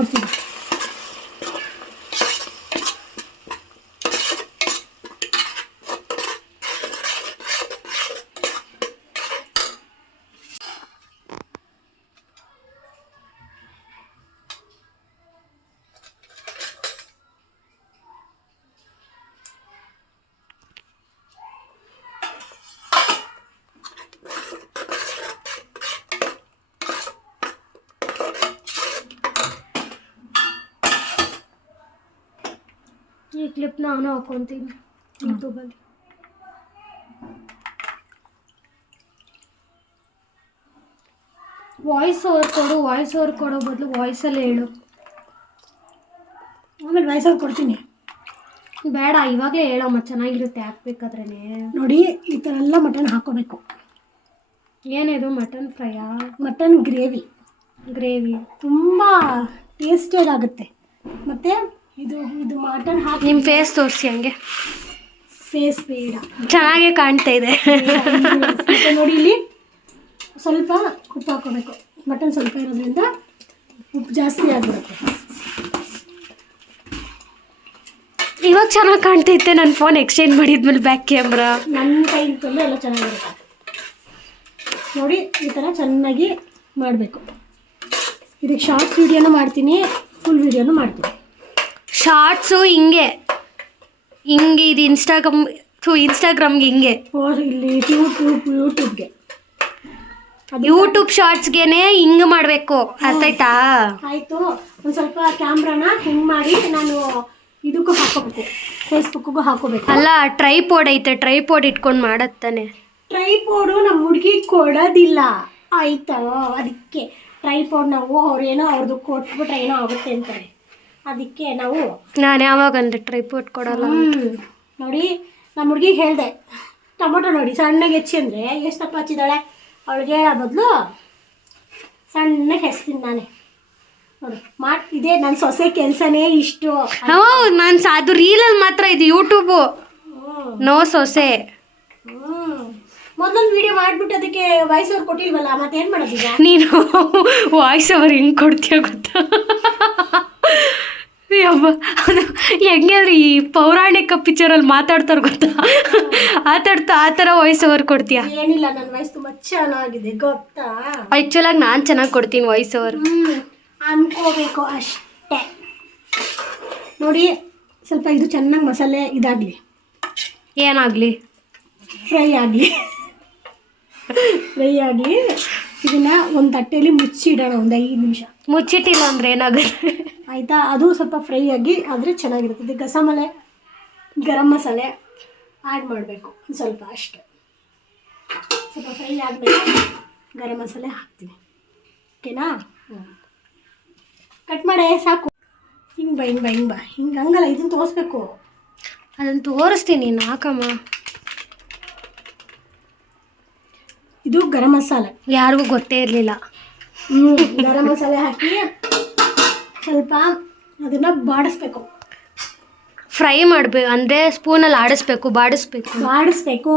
ತೋರಿಸಿ. ಈ ಕ್ಲಿಪ್ ನಾನು ಹಾಕೊತೀನಿ ಯೂಟ್ಯೂಬಲ್ಲಿ. ವಾಯ್ಸ್ ಓವರ್ ಕೊಡೋ ಬದಲು ವಾಯ್ಸಲ್ಲೇ ಹೇಳು. ಆಮೇಲೆ ವಾಯ್ಸ್ ಓವರ್ ಕೊಡ್ತೀನಿ. ಬೇಡ, ಇವಾಗಲೇ ಹೇಳಮ್ಮ, ಚೆನ್ನಾಗಿರುತ್ತೆ ಹಾಕ್ಬೇಕಾದ್ರೇ. ನೋಡಿ ಈ ಥರ ಎಲ್ಲ ಮಟನ್ ಹಾಕೋಬೇಕು. ಏನಿದು ಮಟನ್ ಫ್ರೈಯಾ? ಮಟನ್ ಗ್ರೇವಿ ತುಂಬ ಟೇಸ್ಟಿಯಾಗುತ್ತೆ. ಮತ್ತು ಇದು ಮಟನ್ ಹಾಕಿ ನಿಮ್ಮ ಫೇಸ್ ತೋರಿಸಿ. ಹಂಗೆ ಫೇಸ್ ಬೇಡ, ಚೆನ್ನಾಗೇ ಕಾಣ್ತಾ ಇದೆ. ಮತ್ತು ನೋಡಿ ಇಲ್ಲಿ ಸ್ವಲ್ಪ ಉಪ್ಪು ಹಾಕೋಬೇಕು. ಮಟನ್ ಸ್ವಲ್ಪ ಇರೋದ್ರಿಂದ ಉಪ್ಪು ಜಾಸ್ತಿ ಆಗಿಬಿಡುತ್ತೆ. ಇವಾಗ ಚೆನ್ನಾಗಿ ಕಾಣ್ತೈತೆ. ನನ್ನ ಫೋನ್ ಎಕ್ಸ್ಚೇಂಜ್ ಮಾಡಿದ್ಮೇಲೆ ಬ್ಯಾಕ್ ಕ್ಯಾಮ್ರಾ ನನ್ನ ಕೈ ಇಟ್ಕೊಂಡು ಎಲ್ಲ ಚೆನ್ನಾಗಿರುತ್ತೆ. ನೋಡಿ ಈ ಥರ ಚೆನ್ನಾಗಿ ಮಾಡಬೇಕು. ಇದಕ್ಕೆ ಶಾರ್ಟ್ಸ್ ವೀಡಿಯೋನೂ ಮಾಡ್ತೀನಿ, ಫುಲ್ ವೀಡಿಯೋನೂ ಮಾಡ್ತೀನಿ. ಶಾರ್ಟ್ಸು ಹಿಂಗೆ ಇದು ಇನ್ಸ್ಟಾಗ್ರಾಮ್ಗೆ ಹಿಂಗೆ, ಇಲ್ಲಿ ಯೂಟ್ಯೂಬ್ಗೆ ಯೂಟ್ಯೂಬ್ ಶಾರ್ಟ್ಸ್ಗೆನೆ ಹಿಂಗೆ ಮಾಡಬೇಕು. ಅರ್ಥ ಆಯ್ತಾ? ಆಯಿತು. ಒಂದು ಸ್ವಲ್ಪ ಕ್ಯಾಮ್ರಾನ ಹಿಂಗೆ ಮಾಡಿ ನಾನು ಇದಕ್ಕೂ ಹಾಕೋಬೇಕು, ಫೇಸ್ಬುಕ್ಕಿಗೂ ಹಾಕೋಬೇಕು. ಅಲ್ಲ, ಟ್ರೈಪೋಡ್ ಐತೆ, ಟ್ರೈಪೋಡ್ ಇಟ್ಕೊಂಡು ಮಾಡತ್ತಾನೆ. ಟ್ರೈಪೋಡು ನಮ್ಮ ಹುಡುಗಿ ಕೊಡೋದಿಲ್ಲ ಆಯಿತಾ? ಅದಕ್ಕೆ ಟ್ರೈಪೋಡ್ ನಾವು ಅವ್ರೇನೋ ಅವ್ರದ್ದು ಕೊಟ್ಬಿಟ್ರೆ ಏನೋ ಆಗುತ್ತೆ ಅಂತಾರೆ. ಅದಕ್ಕೆ ನಾನು ಯಾವಾಗಂದ್ರೆ ಟ್ರೈಪೋಡ್ ಕೊಡಲ್ಲ. ನೋಡಿ ನಮ್ಮ ಹುಡುಗಿಗೆ ಹೇಳಿದೆ, ಟೊಮೊಟೊ ನೋಡಿ ಸಣ್ಣಗೆ ಹೆಚ್ಚಿ ಅಂದರೆ ಎಷ್ಟು ತಪ್ಪ ಹಚ್ಚಿದ್ದಾಳೆ. ಅವಳಿಗೆ ಹೇಳೋ ಬದಲು ಸಣ್ಣಗೆ ಹೆಚ್ತೀನಿ ನಾನೇ. ನೋಡಿ ಇದೇ ನನ್ನ ಸೊಸೆ ಕೆಲಸನೇ ಇಷ್ಟು. ನಾನು ಅದು ರೀಲಲ್ಲಿ ಮಾತ್ರ, ಇದು ಯೂಟ್ಯೂಬು ನೋ ಸೊಸೆ. ಮೊದಲೊಂದು ವಿಡಿಯೋ ಮಾಡಿಬಿಟ್ಟು ಅದಕ್ಕೆ ವಾಯ್ಸ್ ಓವರ್ ಕೊಟ್ಟಿಲ್ವಲ್ಲ, ಮತ್ತೇನು ಮಾಡೋದೀಗ? ನೀನು ವಾಯ್ಸ್ ಓವರ್ ಹೆಂಗೆ ಕೊಡ್ತೀಯ ಗೊತ್ತಾ? ಅಬ್ಬ, ಅದು ಹೆಂಗೆ ಅಂದರೆ ಈ ಪೌರಾಣಿಕ ಪಿಕ್ಚರಲ್ಲಿ ಮಾತಾಡ್ತಾರೆ ಗೊತ್ತಾ, ಆ ಥರ ವಾಯ್ಸ್ ಓವರ್ ಕೊಡ್ತೀಯ. ಏನಿಲ್ಲ, ನನ್ನ ವಾಯ್ಸ್ ತುಂಬ ಚೆನ್ನಾಗಿದೆ ಗೊತ್ತಾ. ಆ್ಯಕ್ಚುಲಾಗಿ ನಾನು ಚೆನ್ನಾಗಿ ಕೊಡ್ತೀನಿ ವಾಯ್ಸ್ ಓವರ್. ಅನ್ಕೋಬೇಕು ಅಷ್ಟೇ. ನೋಡಿ ಸ್ವಲ್ಪ ಇದು ಚೆನ್ನಾಗಿ ಮಸಾಲೆ ಇದಾಗಲಿ. ಏನಾಗಲಿ? ಫ್ರೈ ಆಗಲಿ. ಇದನ್ನು ಒಂದು ತಟ್ಟೆಯಲ್ಲಿ ಮುಚ್ಚಿಡೋಣ ಒಂದು 5 ನಿಮಿಷ. ಮುಚ್ಚಿಟ್ಟಿಲ್ಲ ಅಂದರೆ ಏನಾಗುತ್ತೆ ಆಯಿತಾ? ಅದು ಸ್ವಲ್ಪ ಫ್ರೈ ಆಗಿ ಆದರೆ ಚೆನ್ನಾಗಿರುತ್ತೆ. ಗರಂ ಮಸಾಲೆ ಆ್ಯಡ್ ಮಾಡಬೇಕು ಒಂದು ಸ್ವಲ್ಪ ಅಷ್ಟೇ. ಸ್ವಲ್ಪ ಫ್ರೈ ಆದಮೇಲೆ ಗರಂ ಮಸಾಲೆ ಹಾಕ್ತೀನಿ. ಓಕೆನಾ? ಕಟ್ ಮಾಡೇ ಸಾಕು. ಹಿಂಗೆ ಹಂಗಲ್ಲ, ಇದನ್ನು ತೋರಿಸ್ಬೇಕು. ಅದನ್ನು ತೋರಿಸ್ತೀನಿ, ಹಾಕಮ್ಮ. ಇದು ಗರಂ ಮಸಾಲೆ, ಯಾರಿಗೂ ಗೊತ್ತೇ ಇರಲಿಲ್ಲ. ಗರಂ ಮಸಾಲೆ ಹಾಕಿ ಸ್ವಲ್ಪ ಅದನ್ನು ಬಾಡಿಸ್ಬೇಕು. ಫ್ರೈ ಮಾಡಬೇಕು ಅಂದರೆ ಸ್ಪೂನಲ್ಲಿ ಬಾಡಿಸ್ಬೇಕು.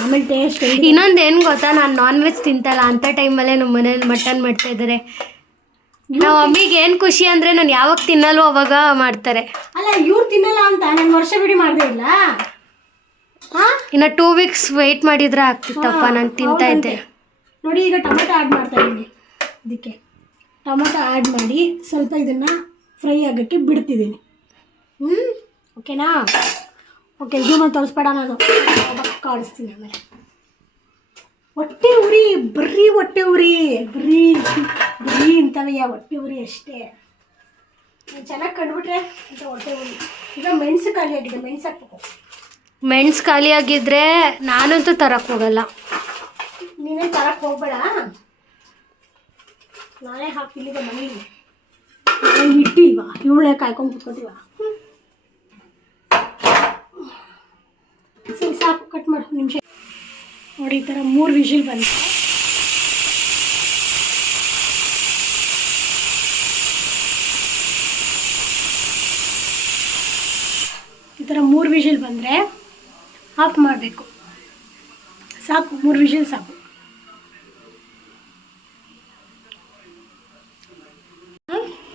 ಆಮೇಲೆ ಟೇಸ್ಟ್. ಇನ್ನೊಂದು ಏನು ಗೊತ್ತಾ, ನಾನು ನಾನ್ ವೆಜ್ ತಿಂತಲ್ಲ ಅಂಥ ಟೈಮಲ್ಲೇ ನಮ್ಮ ಮನೇಲಿ ಮಟನ್ ಮಾಡ್ತಾಯಿದ್ದಾರೆ. ನಾವು ಮಮ್ಮಿಗೆ ಏನು ಖುಷಿ ಅಂದರೆ ನಾನು ಯಾವಾಗ ತಿನ್ನಲ್ವೋ ಅವಾಗ ಮಾಡ್ತಾರೆ. ಅಲ್ಲ, ಇವ್ರು ತಿನ್ನಲ್ಲ ಅಂತ ನಾನು ವರ್ಷ ಬಿಡಿ ಮಾಡದೇ ಇಲ್ಲ. ಇನ್ನು 2 ವೀಕ್ಸ್ ವೆಯ್ಟ್ ಮಾಡಿದ್ರೆ ಆಗ್ತಿತ್ತಪ್ಪ, ನಾನು ತಿಂತಾ ಇದ್ದೆ. ನೋಡಿ ಈಗ ಟೊಮೆಟೊ ಆ್ಯಡ್ ಮಾಡ್ತಾ ಇದ್ದೀನಿ. ಇದಕ್ಕೆ ಟೊಮೆಟೊ ಆ್ಯಡ್ ಮಾಡಿ ಸ್ವಲ್ಪ ಇದನ್ನು ಫ್ರೈ ಆಗೋಕ್ಕೆ ಬಿಡ್ತಿದ್ದೀನಿ. ಓಕೆನಾ? ಓಕೆ, ಇದು ಮತ್ತೆ ತೋರಿಸ್ಬೇಡ, ನಾನು ಕಾಣಿಸ್ತೀನಿ. ಆಮೇಲೆ ಹೊಟ್ಟೆ ಉರಿ, ಬರೀ ಹೊಟ್ಟೆ ಉರಿ ಇಂಥವಯ್ಯ, ಹೊಟ್ಟೆ ಉರಿ ಅಷ್ಟೇ. ಚೆನ್ನಾಗಿ ಕಂಡುಬಿಟ್ರೆ ಅಂತ ಹೊಟ್ಟೆ ಉರಿ. ಈಗ ಮೆಣಸು ಖಾಲಿ ಆಗಿದೆ, ಮೆಣಸು ಹಾಕ್ಬೇಕು. ಮೆಣಸು ಖಾಲಿ ಆಗಿದ್ರೆ ನಾನಂತೂ ತರಕ್ಕೆ ಹೋಗಲ್ಲ. ನೀನೇ ತರಕ್ಕೆ ಹೋಗ್ಬೇಡ, ನಾನೇ ಹಾಕ್ತಿಲ್ಲಿಗ ಮನೇಲಿ. ಇಟ್ಟಿಲ್ವಾ, ಇವಳೇ ಕಾಯ್ಕೊಂಡು ಕುತ್ಕೊತೀವ. ಸರಿ ಸಾಕು, ಕಟ್ ಮಾಡು ನಿಮಿಷ. ನೋಡಿ ಈ ಥರ 3 ವಿಷಲ್ ಬಂತು. ಈ ಥರ 3 ವಿಷಲ್ ಬಂದರೆ ಆಫ್ ಮಾಡಬೇಕು. ಸಾಕು, 3 ವಿಷಲ್ ಸಾಕು.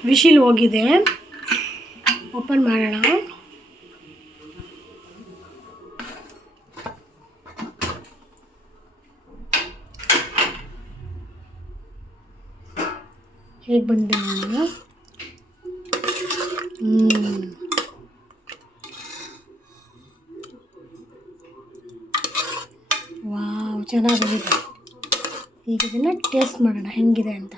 ವಿಶಿಲ್ ಹೋಗಿದೆ. ಓಪನ್ ಮಾಡೋಣ. ಹೇಗೆ ಬಂದಿದೆ ನಾನು? ವಾವ್, ಚೆನ್ನಾಗಿ ಬಂದಿದೆ. ಈಗ ಇದನ್ನು ಟೇಸ್ಟ್ ಮಾಡೋಣ ಹೆಂಗಿದೆ ಅಂತ.